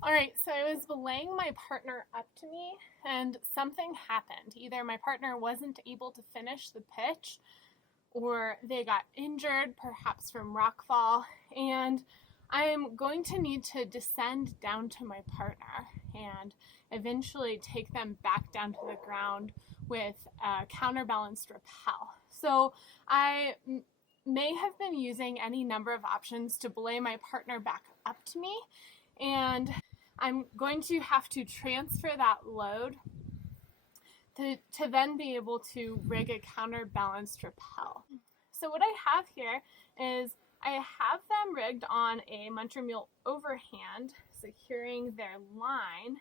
All right, so I was belaying my partner up to me and something happened. Either my partner wasn't able to finish the pitch or they got injured, perhaps from rockfall, and I'm going to need to descend down to my partner and eventually take them back down to the ground with a counterbalanced rappel. So I may have been using any number of options to belay my partner back up to me, and I'm going to have to transfer that load to then be able to rig a counterbalanced rappel. So what I have here is I have them rigged on a munter mule overhand, securing their line.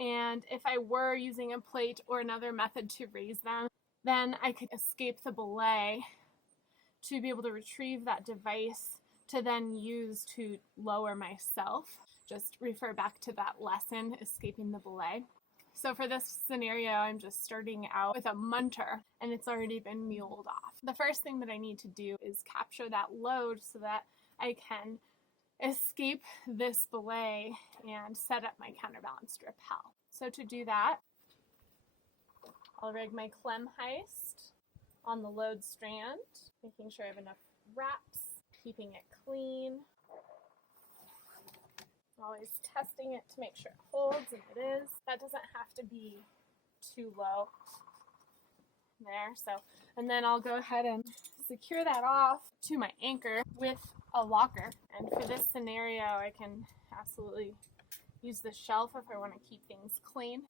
And if I were using a plate or another method to raise them, then I could escape the belay to be able to retrieve that device to then use to lower myself. Just refer back to that lesson, escaping the belay. So for this scenario, I'm just starting out with a munter and it's already been muled off. The first thing that I need to do is capture that load so that I can escape this belay and set up my counterbalanced rappel. So to do that, I'll rig my clem heist on the load strand, making sure I have enough wraps, keeping it clean. Always testing it to make sure it holds, and it is. That doesn't have to be too low there. And then I'll go ahead and secure that off to my anchor with a locker. And for this scenario, I can absolutely use the shelf if I want to keep things clean.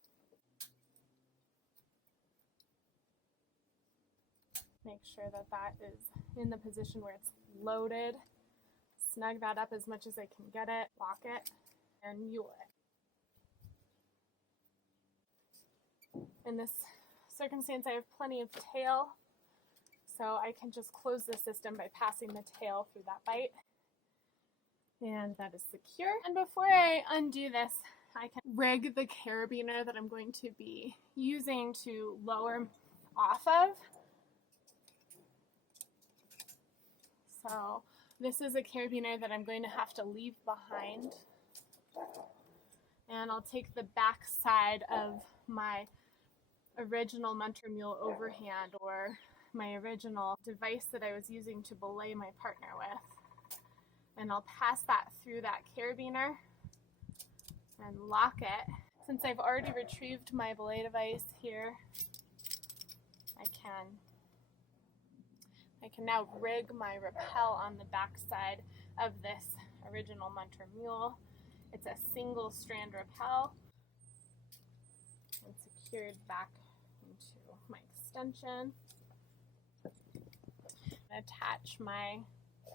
Make sure that that is in the position where it's loaded. Snug that up as much as I can get it, lock it, and mule it. In this circumstance, I have plenty of tail, so I can just close the system by passing the tail through that bite. And that is secure. And before I undo this, I can rig the carabiner that I'm going to be using to lower off of. So this is a carabiner that I'm going to have to leave behind. And I'll take the back side of my original munter mule overhand, or my original device that I was using to belay my partner with, and I'll pass that through that carabiner and lock it. Since I've already retrieved my belay device here, I can now rig my rappel on the back side of this original munter mule. It's a single strand rappel and secured back into my extension. Attach my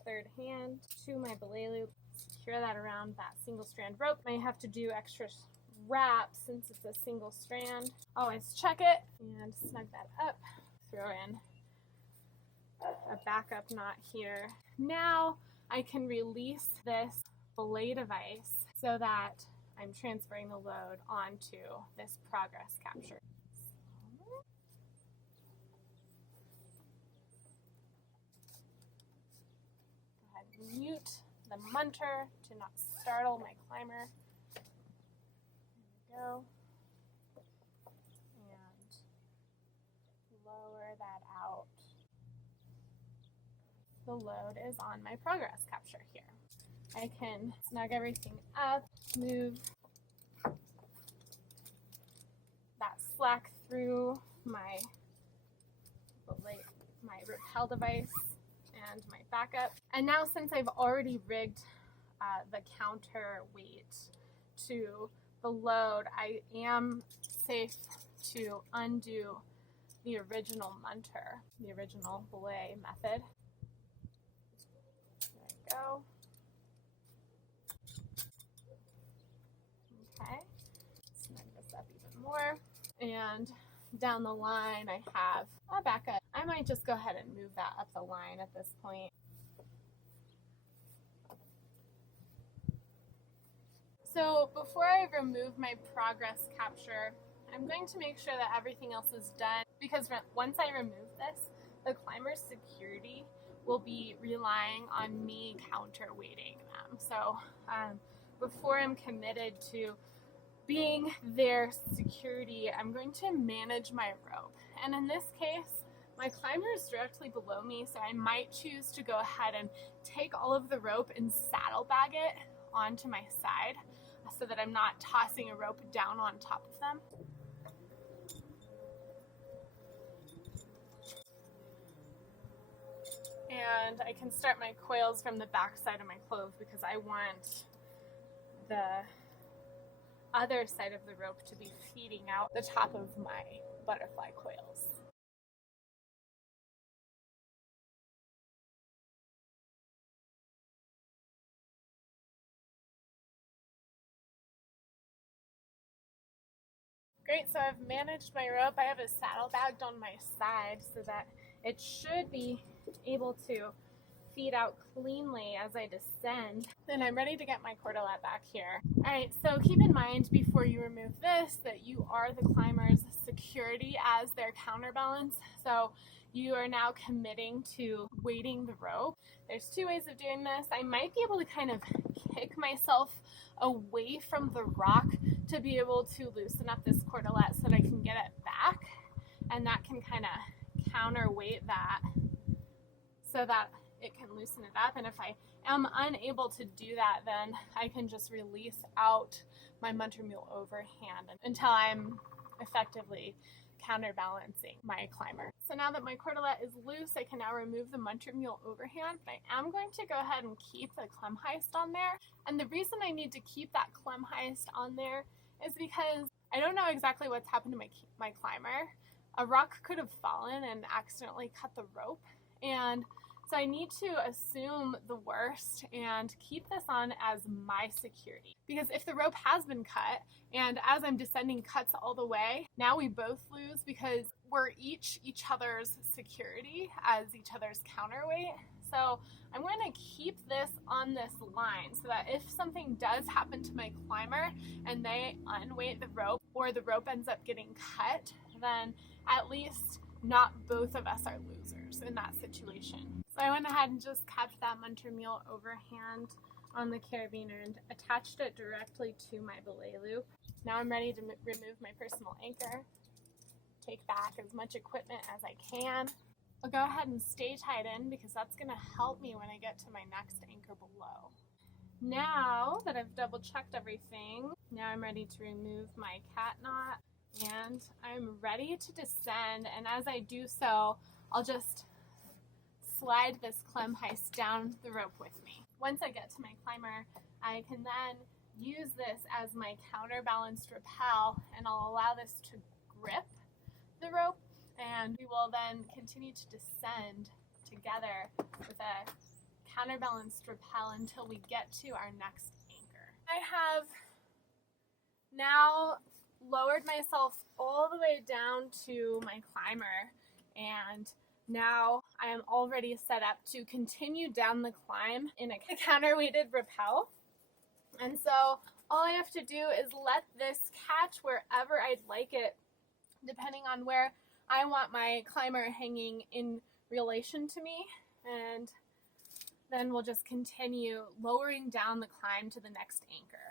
third hand to my belay loop, secure that around that single strand rope. I have to do extra wraps since it's a single strand. Always check it and snug that up. Throw in a backup knot here. Now I can release this belay device so that I'm transferring the load onto this progress capture. Go ahead and mute the munter to not startle my climber. There we go. And lower that out. The load is on my progress capture here. I can snug everything up, move that slack through my rappel device and my backup. And now, since I've already rigged the counterweight to the load, I am safe to undo the original munter, the original belay method. There we go. Okay, snug this up even more. And down the line, I have a backup. I might just go ahead and move that up the line at this point. So before I remove my progress capture, I'm going to make sure that everything else is done, because once I remove this, the climber's security will be relying on me counterweighting them. So before I'm committed to being their security, I'm going to manage my rope. And in this case, my climber is directly below me, so I might choose to go ahead and take all of the rope and saddlebag it onto my side so that I'm not tossing a rope down on top of them. And I can start my coils from the back side of my clove because I want the other side of the rope to be feeding out the top of my butterfly coils. Great, so I've managed my rope. I have it saddlebagged on my side so that it should be able to feed out cleanly as I descend. Then I'm ready to get my cordelette back here. All right, so keep in mind before you remove this that you are the climber's security as their counterbalance. So you are now committing to weighting the rope. There's two ways of doing this. I might be able to kind of kick myself away from the rock to be able to loosen up this cordelette so that I can get it back, and that can kind of counterweight that so that it can loosen it up. And if I am unable to do that, then I can just release out my munter mule overhand until I'm effectively counterbalancing my climber. So now that my cordelette is loose, I can now remove the munter mule overhand, but I am going to go ahead and keep the clem heist on there. And the reason I need to keep that clem heist on there is because I don't know exactly what's happened to my climber. A rock could have fallen and accidentally cut the rope, and so I need to assume the worst and keep this on as my security. Because if the rope has been cut, and as I'm descending cuts all the way, now we both lose because we're each other's security as each other's counterweight. So I'm going to keep this on this line so that if something does happen to my climber and they unweight the rope or the rope ends up getting cut, then at least not both of us are losers in that situation. So I went ahead and just kept that munter mule overhand on the carabiner and attached it directly to my belay loop. Now I'm ready to remove my personal anchor, take back as much equipment as I can. I'll go ahead and stay tied in because that's going to help me when I get to my next anchor below. Now that I've double checked everything, now I'm ready to remove my cat knot and I'm ready to descend, and as I do so, I'll just slide this clem heist down the rope with me. Once I get to my climber, I can then use this as my counterbalanced rappel, and I'll allow this to grip the rope, and we will then continue to descend together with a counterbalanced rappel until we get to our next anchor. I have now lowered myself all the way down to my climber, and now I am already set up to continue down the climb in a counterweighted rappel. And so all I have to do is let this catch wherever I'd like it, depending on where I want my climber hanging in relation to me, and then we'll just continue lowering down the climb to the next anchor.